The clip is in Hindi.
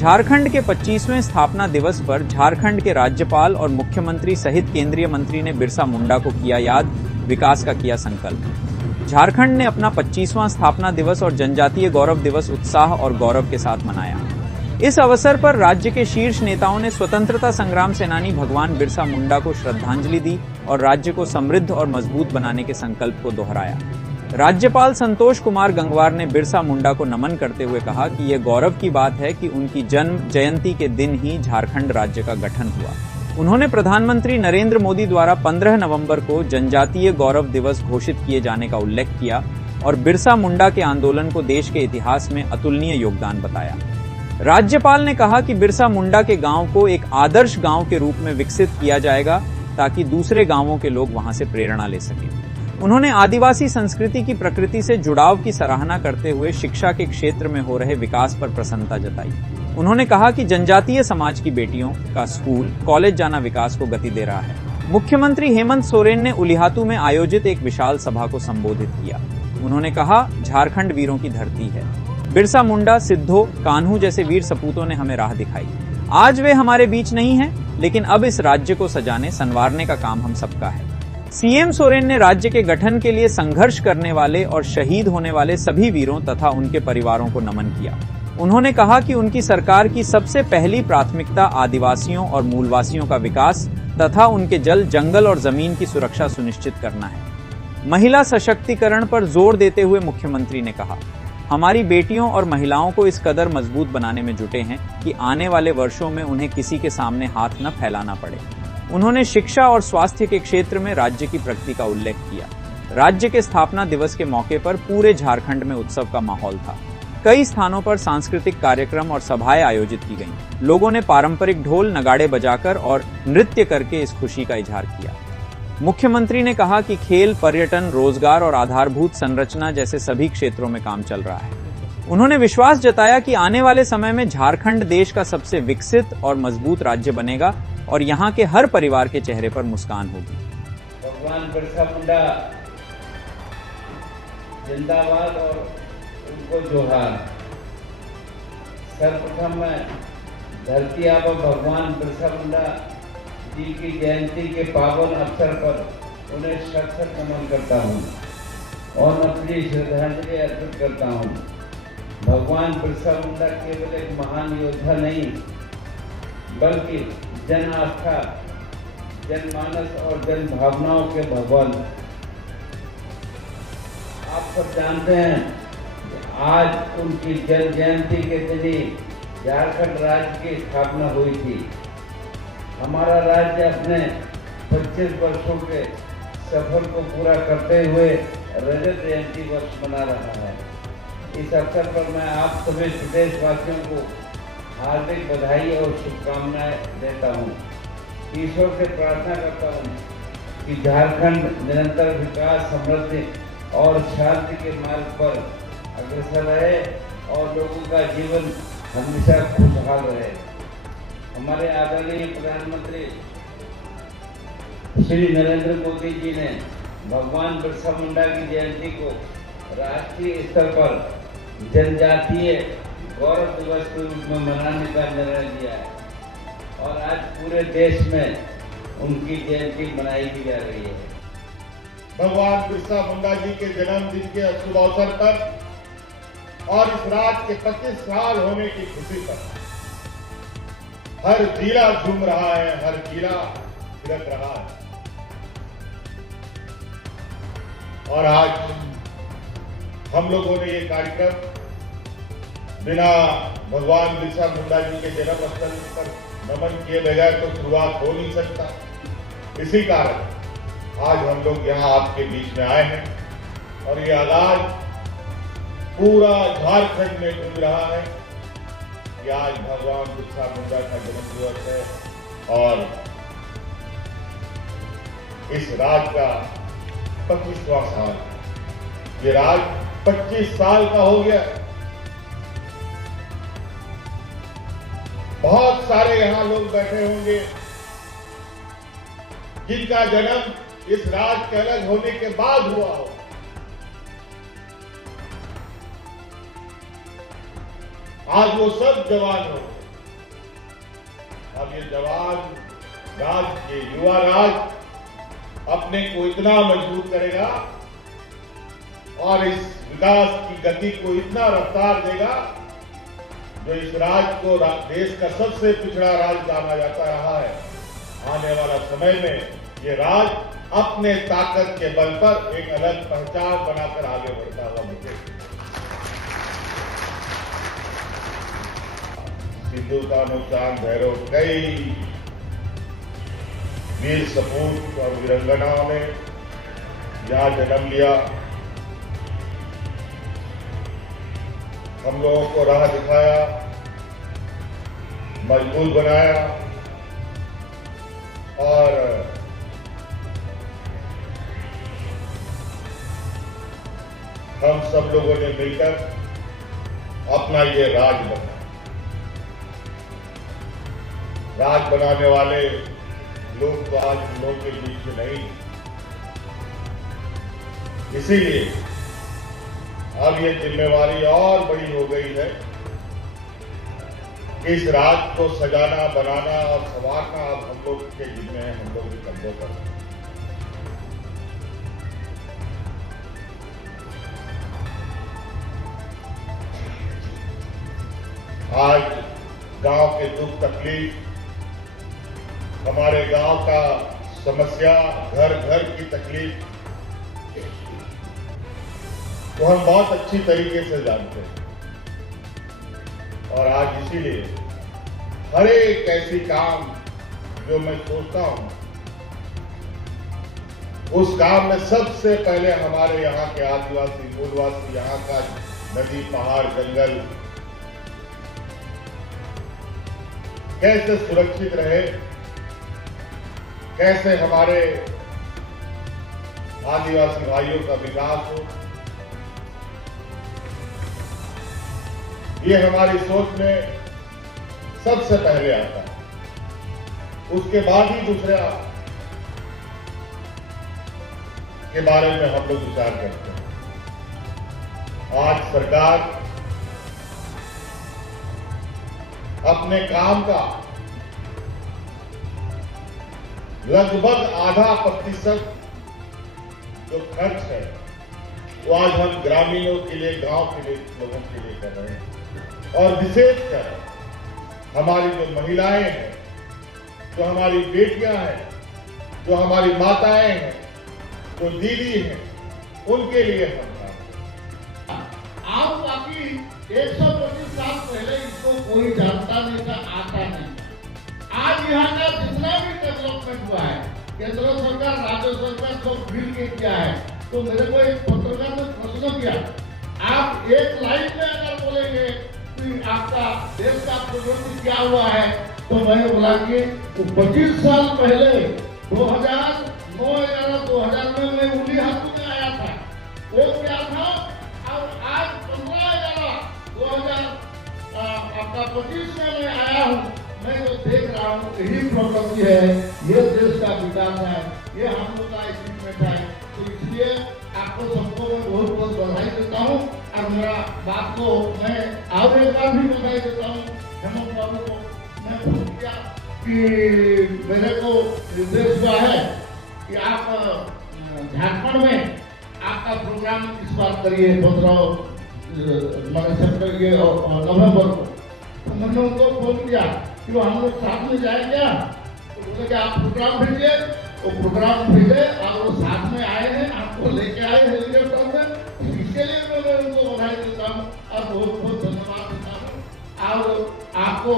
झारखंड के 25वें स्थापना दिवस पर झारखंड के राज्यपाल और मुख्यमंत्री सहित केंद्रीय मंत्री ने बिरसा मुंडा को किया याद, विकास का किया संकल्प। झारखंड ने अपना 25वां स्थापना दिवस और जनजातीय गौरव दिवस उत्साह और गौरव के साथ मनाया। इस अवसर पर राज्य के शीर्ष नेताओं ने स्वतंत्रता संग्राम सेनानी भगवान बिरसा मुंडा को श्रद्धांजलि दी और राज्य को समृद्ध और मजबूत बनाने के संकल्प को दोहराया। राज्यपाल संतोष कुमार गंगवार ने बिरसा मुंडा को नमन करते हुए कहा कि यह गौरव की बात है कि उनकी जन्म जयंती के दिन ही झारखंड राज्य का गठन हुआ। उन्होंने प्रधानमंत्री नरेंद्र मोदी द्वारा 15 नवंबर को जनजातीय गौरव दिवस घोषित किए जाने का उल्लेख किया और बिरसा मुंडा के आंदोलन को देश के इतिहास में अतुलनीय योगदान बताया। राज्यपाल ने कहा कि बिरसा मुंडा के गांव को एक आदर्श गांव के रूप में विकसित किया जाएगा ताकि दूसरे गांवों के लोग वहां से प्रेरणा ले सकें। उन्होंने आदिवासी संस्कृति की प्रकृति से जुड़ाव की सराहना करते हुए शिक्षा के क्षेत्र में हो रहे विकास पर प्रसन्नता जताई। उन्होंने कहा कि जनजातीय समाज की बेटियों का स्कूल, कॉलेज जाना विकास को गति दे रहा है। मुख्यमंत्री हेमंत सोरेन ने उलिहातू में आयोजित एक विशाल सभा को संबोधित किया। उन्होंने कहा, झारखंड वीरों की धरती है। बिरसा मुंडा, सिद्धो, कान्हू जैसे वीर सपूतों ने हमें राह दिखाई। आज वे हमारे बीच नहीं हैं, लेकिन अब इस राज्य को सजाने संवारने का काम हम सबका है। सीएम सोरेन ने राज्य के गठन के लिए संघर्ष करने वाले और शहीद होने वाले सभी वीरों तथा उनके परिवारों को नमन किया। उन्होंने कहा कि उनकी सरकार की सबसे पहली प्राथमिकता आदिवासियों और मूलवासियों का विकास तथा उनके जल, जंगल और जमीन की सुरक्षा सुनिश्चित करना है। महिला सशक्तिकरण पर जोर देते हुए मुख्यमंत्री ने कहा, हमारी बेटियों और महिलाओं को इस कदर मजबूत बनाने में जुटे हैं कि आने वाले वर्षों में उन्हें किसी के सामने हाथ न फैलाना पड़े। उन्होंने शिक्षा और स्वास्थ्य के क्षेत्र में राज्य की प्रगति का उल्लेख किया। राज्य के स्थापना दिवस के मौके पर पूरे झारखंड में उत्सव का माहौल था। कई स्थानों पर सांस्कृतिक कार्यक्रम और सभाएं आयोजित की गईं। लोगों ने पारंपरिक ढोल, नगाड़े बजाकर और नृत्य करके इस खुशी का इजहार किया। मुख्यमंत्री ने कहा कि खेल, पर्यटन, रोजगार और आधारभूत संरचना जैसे सभी क्षेत्रों में काम चल रहा है। उन्होंने विश्वास जताया कि आने वाले समय में झारखंड देश का सबसे विकसित और मजबूत राज्य बनेगा और यहाँ के हर परिवार के चेहरे पर मुस्कान होगी। भगवान बिरसा मुंडा जिंदाबाद और उनको जोहार। सर्वप्रथम मैं धरती आबा भगवान बिरसा मुंडा जी की जयंती के पावन अवसर पर उन्हें शत नमन करता हूँ और अपनी श्रद्धांजलि अर्पित करता हूँ। भगवान बिरसा मुंडा केवल एक महान योद्धा नहीं, बल्कि जन आस्था, जनमानस और जन भावनाओं के भगवान। आप सब जानते हैं कि आज उनकी जन्म जयंती के दिन ही झारखंड राज्य की स्थापना हुई थी। हमारा राज्य अपने 25 वर्षों के सफर को पूरा करते हुए रजत जयंती वर्ष मना रहा है। इस अवसर पर मैं आप सभी प्रदेशवासियों को हार्दिक बधाई और शुभकामनाएं देता हूं। ईश्वर से प्रार्थना करता हूं कि झारखंड निरंतर विकास, समृद्धि और शांति के मार्ग पर अग्रसर रहे और लोगों का जीवन हमेशा खुशहाल रहे। हमारे आदरणीय प्रधानमंत्री श्री नरेंद्र मोदी जी ने भगवान बिरसा मुंडा की जयंती को राष्ट्रीय स्तर पर जनजातीय गौरव दिवस के रूप में मनाने का निर्णय लिया है और आज पूरे देश में उनकी जयंती मनाई की जा रही है। भगवान बिरसा मुंडा जी के जन्मदिन के शुभ अवसर पर और इस रात के 25 साल होने की खुशी पर हर जिला झूम रहा है, हर जिला थिरक रहा है। और आज हम लोगों ने ये कार्यक्रम बिना भगवान बिरसा मुंडा जी के जन्म स्थल पर नमन किए बगैर तो शुरुआत हो नहीं सकता। इसी कारण आज हम लोग यहाँ आपके बीच में आए हैं और ये आगाज पूरा झारखंड में गूंज रहा है कि आज भगवान बिरसा मुंडा का जन्म दिवस है और इस राज का 25वां साल। ये राज 25 साल का हो गया। बहुत सारे यहां लोग बैठे होंगे जिनका जन्म इस राज के अलग होने के बाद हुआ हो। आज वो सब जवान हो, अब ये जवान राज, ये युवा राज अपने को इतना मजबूत करेगा और इस विकास की गति को इतना रफ्तार देगा जो इस राज्य को देश का सबसे पिछड़ा राज्य जाना जाता रहा है। आने वाला समय में ये राज्य अपने ताकत के बल पर एक अलग पहचान बनाकर आगे बढ़ता हुआ दिखे। सिंधु कान्हू चांद भैरव कई वीर सपूत और वीरंगनाओं ने यहाँ जन्म लिया, हम लोगों को राह दिखाया, मजबूत बनाया और हम सब लोगों ने मिलकर अपना ये राज बनाया। राज बनाने वाले लोग तो आज हम लोग के बीच में नहीं, इसीलिए अब ये जिम्मेवारी और बड़ी हो गई है कि इस राज को सजाना, बनाना और संवारना अब हम लोग के जिम्मे है, हम लोग के कंधों पर। आज गांव के दुख तकलीफ, हमारे गांव का समस्या, घर घर की तकलीफ तो हम बहुत अच्छी तरीके से जानते हैं और आज इसीलिए हर एक ऐसी काम जो मैं सोचता हूं उस काम में सबसे पहले हमारे यहाँ के आदिवासी मूलवासी, यहाँ का नदी, पहाड़, जंगल कैसे सुरक्षित रहे, कैसे हमारे आदिवासी भाइयों का विकास हो, ये हमारी सोच में सबसे पहले आता है। उसके बाद ही दूसरे के बारे में हम लोग विचार करते हैं। आज सरकार अपने काम का लगभग आधा प्रतिशत जो खर्च है वो आज हम ग्रामीणों के लिए, गांव के लिए, लोगों के लिए कर रहे हैं और विशेषकर हमारी जो महिलाएं हैं, जो हमारी बेटियां हैं, जो हमारी माताएं हैं, जो दीदी हैं, उनके लिए हम काम। आप बाकी 125 साल पहले इसको कोई जानता नहीं था, आता नहीं था। आज यहाँ का जितना भी डेवलपमेंट हुआ है, केंद्र सरकार, राज्य सरकार सब मिल के किया है। तो मेरे को एक पत्रकार ने प्रश्न किया, आप एक लाइन में अगर बोलेंगे कि आपका देश का प्रगति क्या हुआ है, तो मैंने बोला कि 25 साल पहले 2009-2009 में उंगली हाथों में आया था, वो क्या था, और आज 15/11/2025 में मैं आया हूँ। मैं जो देख रहा हूँ यही प्रगति है, ये देश का विकास है, ये हम लोग का अचीवमेंट है। तो इसलिए आपको सबको मैं बहुत बहुत बधाई देता हूँ और मेरा बात को मैं और एक बार भी बधाई देता हूँ हेमंत बाबू को। मैं फोन किया कि मेरे को निर्देश हुआ है कि आप झारखंड में आपका प्रोग्राम इस बार करिए 15 नवंबर को। तो मैंने उनको फोन किया कि वो हम लोग साथ में जाए क्या, तो बोले कि आप प्रोग्राम भेजिए। वो प्रोग्राम भेजे और वो साथ में आए हैं, आपको लेके आए हेलीकॉप्टर में। इसके लिए मैं उनको बधाई देता हूँ और बहुत बहुत धन्यवाद देता हूँ और आपको